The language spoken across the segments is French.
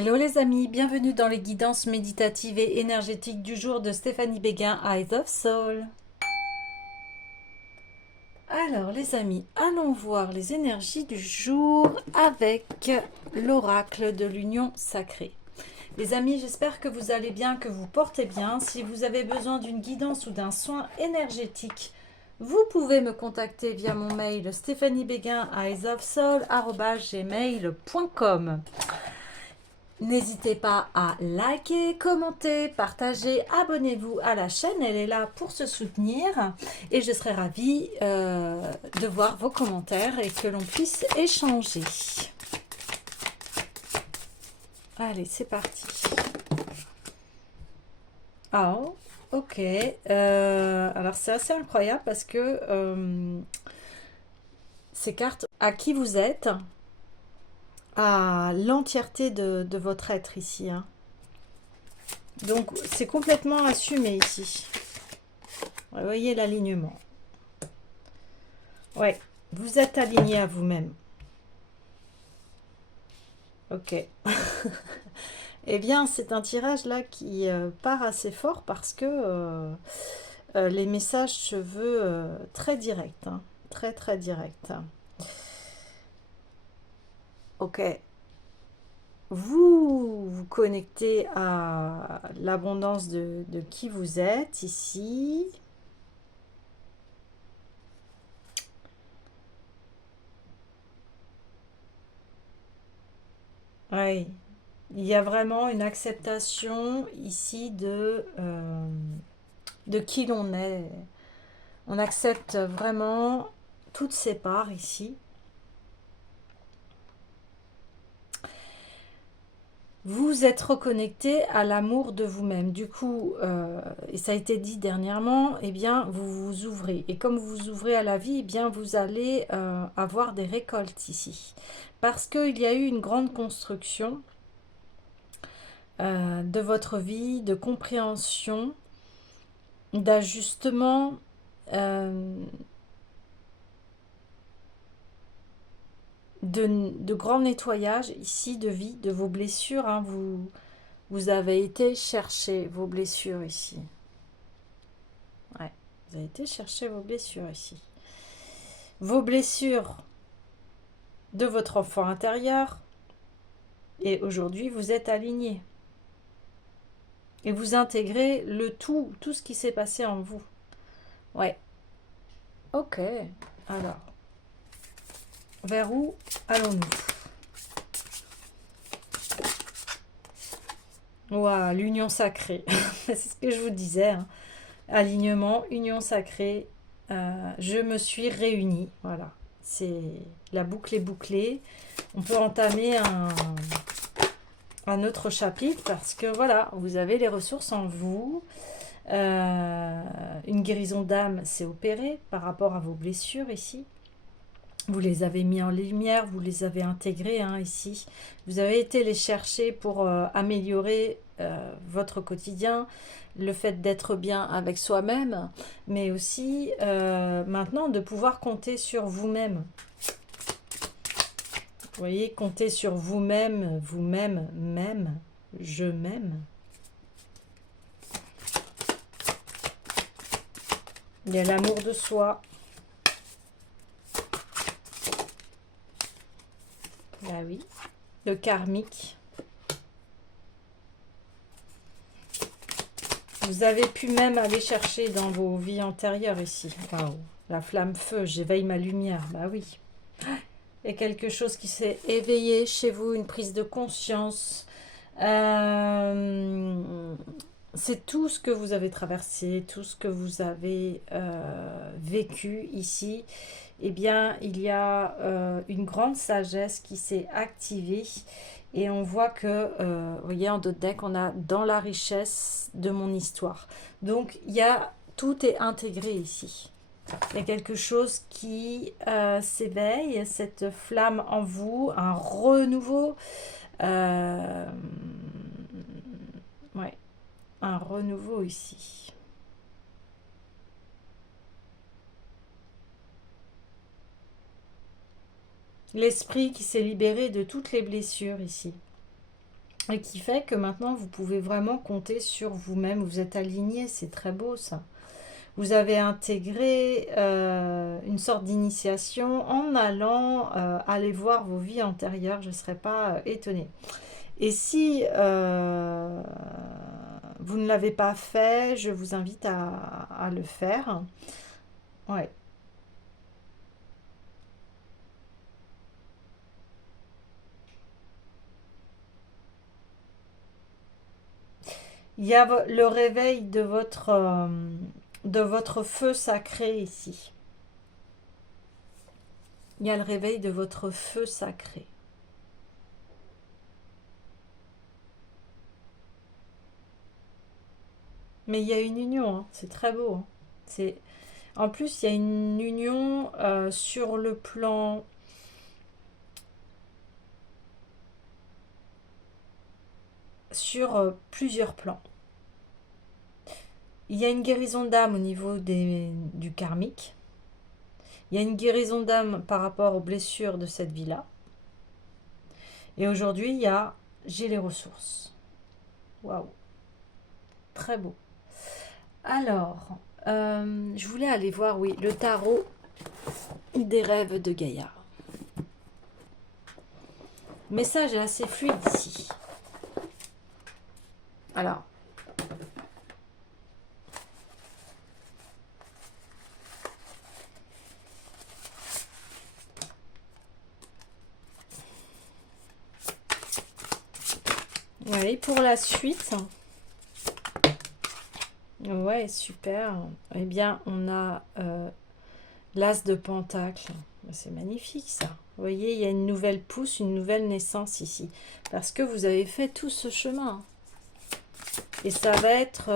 Hello les amis, bienvenue dans les guidances méditatives et énergétiques du jour de Stéphanie Béguin, Eyes of Soul. Alors les amis, allons voir les énergies du jour avec l'oracle de l'union sacrée. Les amis, j'espère que vous allez bien, que vous portez bien. Si vous avez besoin d'une guidance ou d'un soin énergétique, vous pouvez me contacter via mon mail stéphaniebeguin@gmail.com. N'hésitez pas à liker, commenter, partager, abonnez-vous à la chaîne, elle est là pour se soutenir et je serai ravie de voir vos commentaires et que l'on puisse échanger. Allez, c'est parti. Ah, ok. Alors c'est assez incroyable parce que ces cartes, à qui vous êtes, à l'entièreté de votre être ici, hein. Donc c'est complètement assumé ici. Vous voyez l'alignement. Ouais, vous êtes aligné à vous-même. Ok. Eh bien, c'est un tirage là qui part assez fort parce que les messages se veulent très directs, hein. Très très directs. Ok. Vous vous connectez à l'abondance de qui vous êtes ici. Oui, il y a vraiment une acceptation ici de qui l'on est. On accepte vraiment toutes ces parts ici. Vous êtes reconnecté à l'amour de vous-même. Du coup, et ça a été dit dernièrement, eh bien, vous vous ouvrez. Et comme vous vous ouvrez à la vie, eh bien, vous allez avoir des récoltes ici. Parce qu'il y a eu une grande construction de votre vie, de compréhension, d'ajustement, euh, de grand nettoyage ici de vie, de vos blessures, hein. Vous avez été chercher vos blessures ici. Ouais, vous avez été chercher vos blessures ici. Vos blessures de votre enfant intérieur. Et aujourd'hui, vous êtes aligné. Et vous intégrez le tout ce qui s'est passé en vous. Ouais. Ok. Alors, vers où allons-nous? Ouah, l'union sacrée. C'est ce que je vous disais, hein. Alignement, union sacrée. Je me suis réunie. Voilà. C'est la boucle est bouclée. On peut entamer un autre chapitre parce que voilà, vous avez les ressources en vous. Une guérison d'âme s'est opérée par rapport à vos blessures ici. Vous les avez mis en lumière, vous les avez intégrées, hein, ici. Vous avez été les chercher pour améliorer votre quotidien, le fait d'être bien avec soi-même, mais aussi maintenant de pouvoir compter sur vous-même. Vous voyez, compter sur vous-même, vous-même, même, je m'aime. Il y a l'amour de soi. Ah oui. Le karmique. Vous avez pu même aller chercher dans vos vies antérieures ici. Waouh. La flamme feu, j'éveille ma lumière. Bah oui. Il y a quelque chose qui s'est éveillé chez vous, une prise de conscience. C'est tout ce que vous avez traversé, tout ce que vous avez vécu ici. Eh bien, il y a une grande sagesse qui s'est activée. Et on voit que, vous voyez, en d'autres decks, on a dans la richesse de mon histoire. Donc, tout est intégré ici. Il y a quelque chose qui s'éveille, cette flamme en vous, un renouveau. Euh, ouais, un renouveau ici. L'esprit qui s'est libéré de toutes les blessures ici. et qui fait que maintenant vous pouvez vraiment compter sur vous-même. Vous êtes aligné, c'est très beau ça. Vous avez intégré une sorte d'initiation en allant aller voir vos vies antérieures. Je ne serais pas étonnée. Et si vous ne l'avez pas fait, je vous invite à le faire. Ouais. Il y a le réveil de votre feu sacré ici. Il y a le réveil de votre feu sacré. Mais il y a une union, hein. C'est très beau, hein. C'est... En plus, il y a une union sur le plan... sur plusieurs plans. Il y a une guérison d'âme au niveau du karmique. Il y a une guérison d'âme par rapport aux blessures de cette vie-là. Et aujourd'hui, il y a j'ai les ressources. Waouh, très beau. Alors, je voulais aller voir, oui, le tarot des rêves de Gaïa. Le message est assez fluide ici. Alors, oui, pour la suite, ouais, super. Eh bien, on a l'as de pentacle. C'est magnifique ça. Vous voyez, il y a une nouvelle pousse, une nouvelle naissance ici. Parce que vous avez fait tout ce chemin. Et ça va être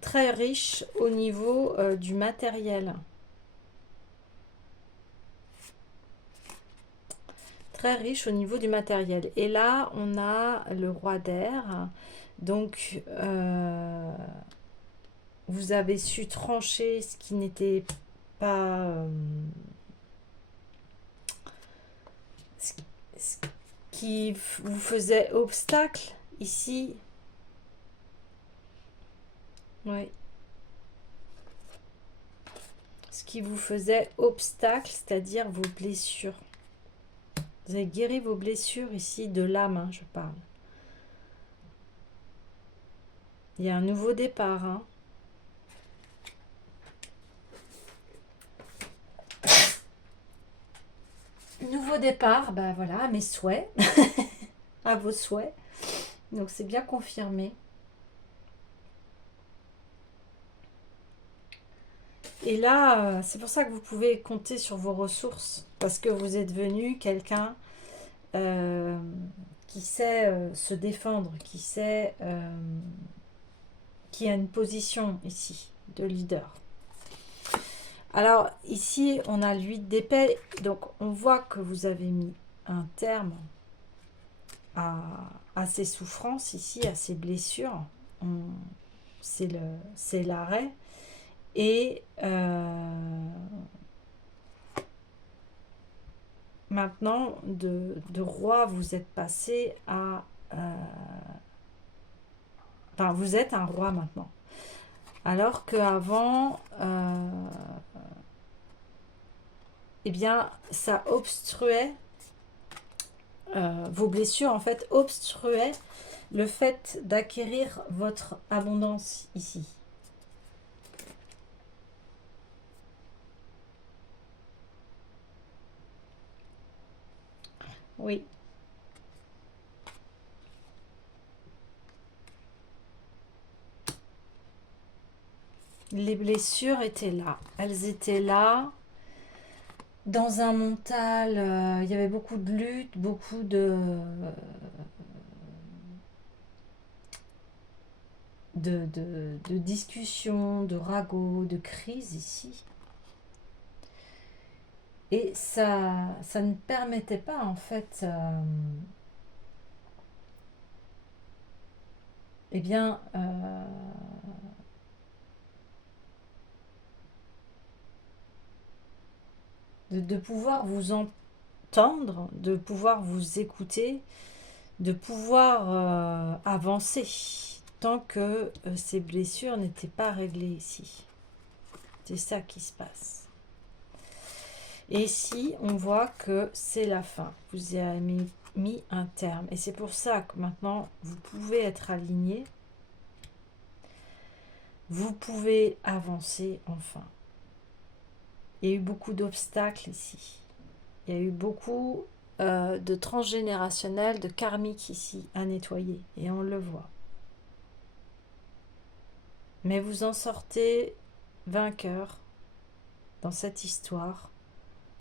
très riche au niveau du matériel. Très riche au niveau du matériel. Et là, on a le roi d'air. Donc, vous avez su trancher ce qui n'était pas... ce qui vous faisait obstacle ici. Oui. Ce qui vous faisait obstacle, c'est-à-dire vos blessures. Vous avez guéri vos blessures ici, de l'âme, hein, je parle. Il y a un nouveau départ, hein. Nouveau départ, ben voilà, à mes souhaits, à vos souhaits. Donc c'est bien confirmé. Et là, c'est pour ça que vous pouvez compter sur vos ressources, parce que vous êtes devenu quelqu'un qui sait se défendre, qui a une position ici de leader. Alors ici, on a l'huile d'épée, donc on voit que vous avez mis un terme à ces souffrances ici, à ces blessures. C'est l'arrêt. Et maintenant, de roi, vous êtes passé à... enfin, vous êtes un roi maintenant. Alors qu'avant, eh bien, ça obstruait, vos blessures, en fait, obstruaient le fait d'acquérir votre abondance ici. Oui. Les blessures étaient là. Elles étaient là. Dans un mental, il y avait beaucoup de lutte, beaucoup de discussions, de ragots, de crises ici. Et ça ne permettait pas, en fait, eh bien, de pouvoir vous entendre, de pouvoir vous écouter, de pouvoir avancer tant que ces blessures n'étaient pas réglées ici. C'est ça qui se passe. Et ici, on voit que c'est la fin. Vous y avez mis un terme. Et c'est pour ça que maintenant, vous pouvez être aligné. Vous pouvez avancer enfin. Il y a eu beaucoup d'obstacles ici. Il y a eu beaucoup de transgénérationnel, de karmique ici à nettoyer. Et on le voit. Mais vous en sortez vainqueur dans cette histoire.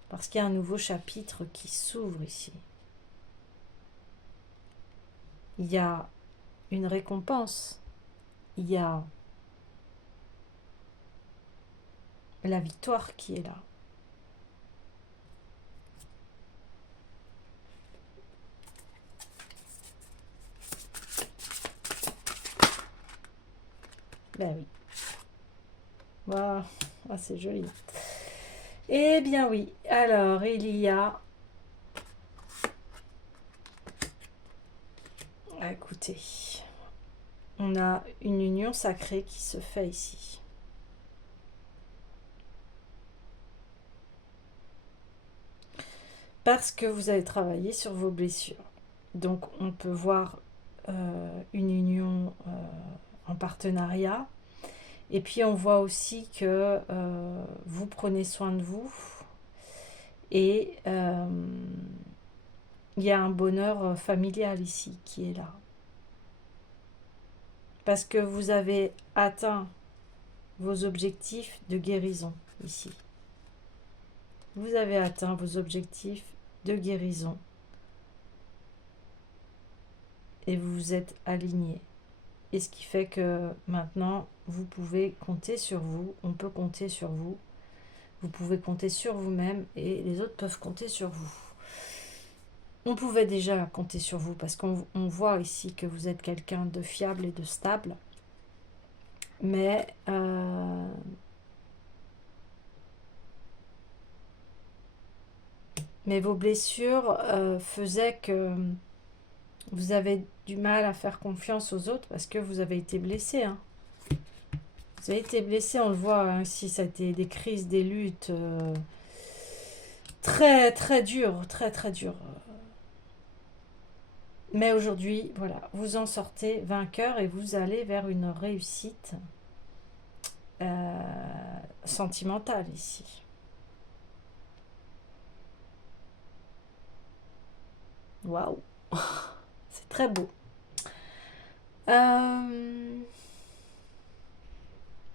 Parce qu'il y a un nouveau chapitre qui s'ouvre ici. Il y a une récompense. Il y a la victoire qui est là. Ben oui. Waouh, ah, c'est joli. Eh bien oui. Alors, il y a... Écoutez, on a une union sacrée qui se fait ici. Parce que vous avez travaillé sur vos blessures. Donc, on peut voir une union en partenariat. Et puis, on voit aussi que vous prenez soin de vous. Et il y a un bonheur familial ici qui est là. Parce que vous avez atteint vos objectifs de guérison ici. Vous avez atteint vos objectifs de guérison. Et vous vous êtes aligné. Et ce qui fait que maintenant, vous pouvez compter sur vous. On peut compter sur vous. Vous pouvez compter sur vous-même et les autres peuvent compter sur vous. On pouvait déjà compter sur vous parce qu'on voit ici que vous êtes quelqu'un de fiable et de stable. Mais vos blessures faisaient que vous avez du mal à faire confiance aux autres parce que vous avez été blessé. Hein. Vous avez été blessé, on le voit hein, ici, ça a été des crises, des luttes très très dures, très très dures. Mais aujourd'hui, voilà, vous en sortez vainqueur et vous allez vers une réussite sentimentale ici. Waouh, c'est très beau.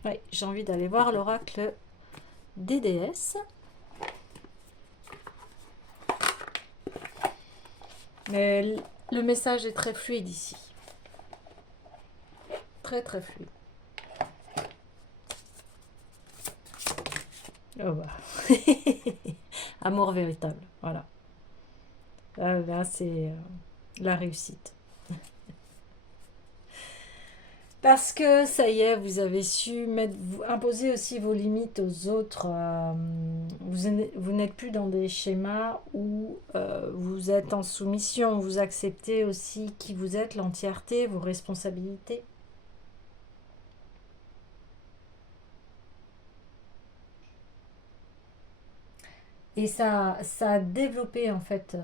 Oui, j'ai envie d'aller voir l'oracle des déesses. Mais le message est très fluide ici. Très très fluide. Oh bah. Amour véritable, voilà. Là c'est la réussite. Parce que ça y est, vous avez su imposer aussi vos limites aux autres. Vous n'êtes plus dans des schémas où vous êtes en soumission. Vous acceptez aussi qui vous êtes, l'entièreté, vos responsabilités. Et ça a développé en fait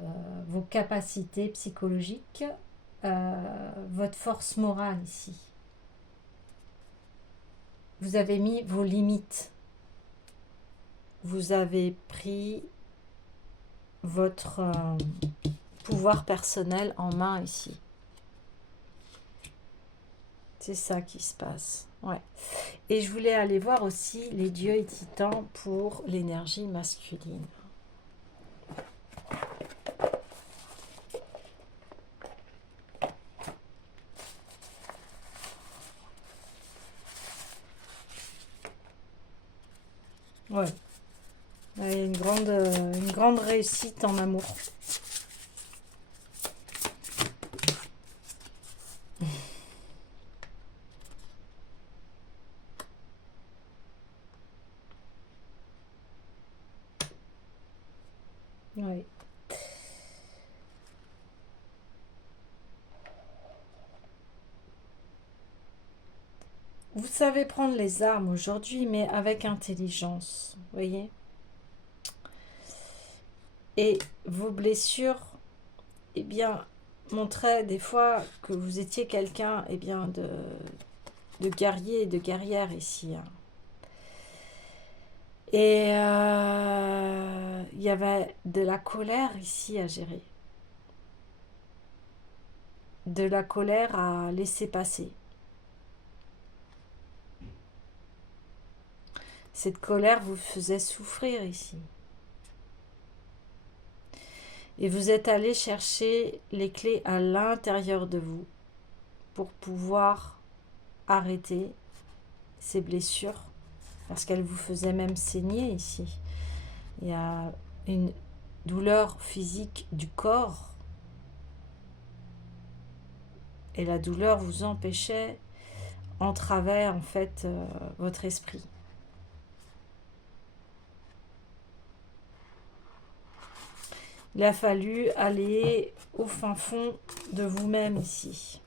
vos capacités psychologiques, votre force morale ici. Vous avez mis vos limites. Vous avez pris votre pouvoir personnel en main ici. C'est ça qui se passe. Ouais. Et je voulais aller voir aussi les dieux et titans pour l'énergie masculine. Ouais. Ouais, une grande réussite en amour. Ouais. vous savez prendre les armes aujourd'hui, mais avec intelligence, vous voyez. Et vos blessures, eh bien, montraient des fois que vous étiez quelqu'un, eh bien, de guerrier et de guerrière ici, hein. Et il y avait de la colère ici à gérer. De la colère à laisser passer. Cette colère vous faisait souffrir ici. Et vous êtes allé chercher les clés à l'intérieur de vous pour pouvoir arrêter ces blessures, parce qu'elles vous faisaient même saigner ici. Il y a une douleur physique du corps, et la douleur vous empêchait, entravait en fait votre esprit. Il a fallu aller au fin fond de vous-même ici.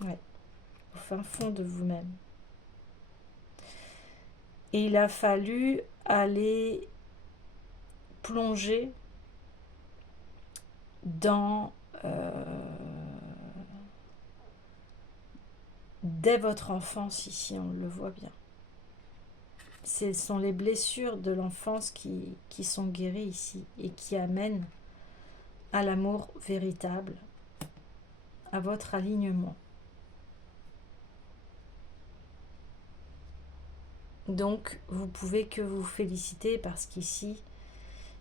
Ouais, au fin fond de vous-même. Et il a fallu aller plonger dans dès votre enfance ici, on le voit bien. Ce sont les blessures de l'enfance qui sont guéries ici et qui amènent à l'amour véritable, à votre alignement. Donc, vous pouvez que vous féliciter parce qu'ici,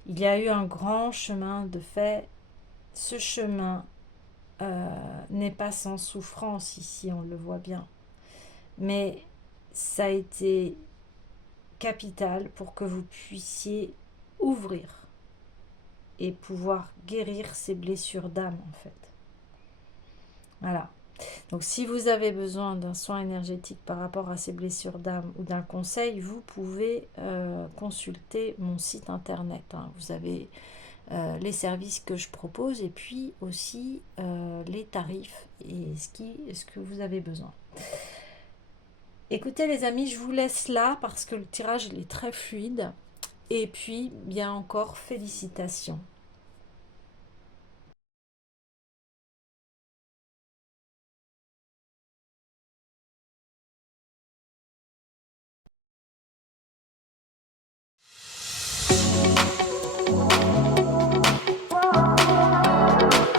il y a eu un grand chemin de fait. Ce chemin n'est pas sans souffrance ici, on le voit bien. Mais ça a été capital pour que vous puissiez ouvrir et pouvoir guérir ces blessures d'âme en fait. Voilà. Donc si vous avez besoin d'un soin énergétique par rapport à ces blessures d'âme ou d'un conseil, vous pouvez consulter mon site internet, hein. Vous avez les services que je propose et puis aussi les tarifs et ce que vous avez besoin. Écoutez les amis, je vous laisse là parce que le tirage il est très fluide. Et puis, bien encore, félicitations.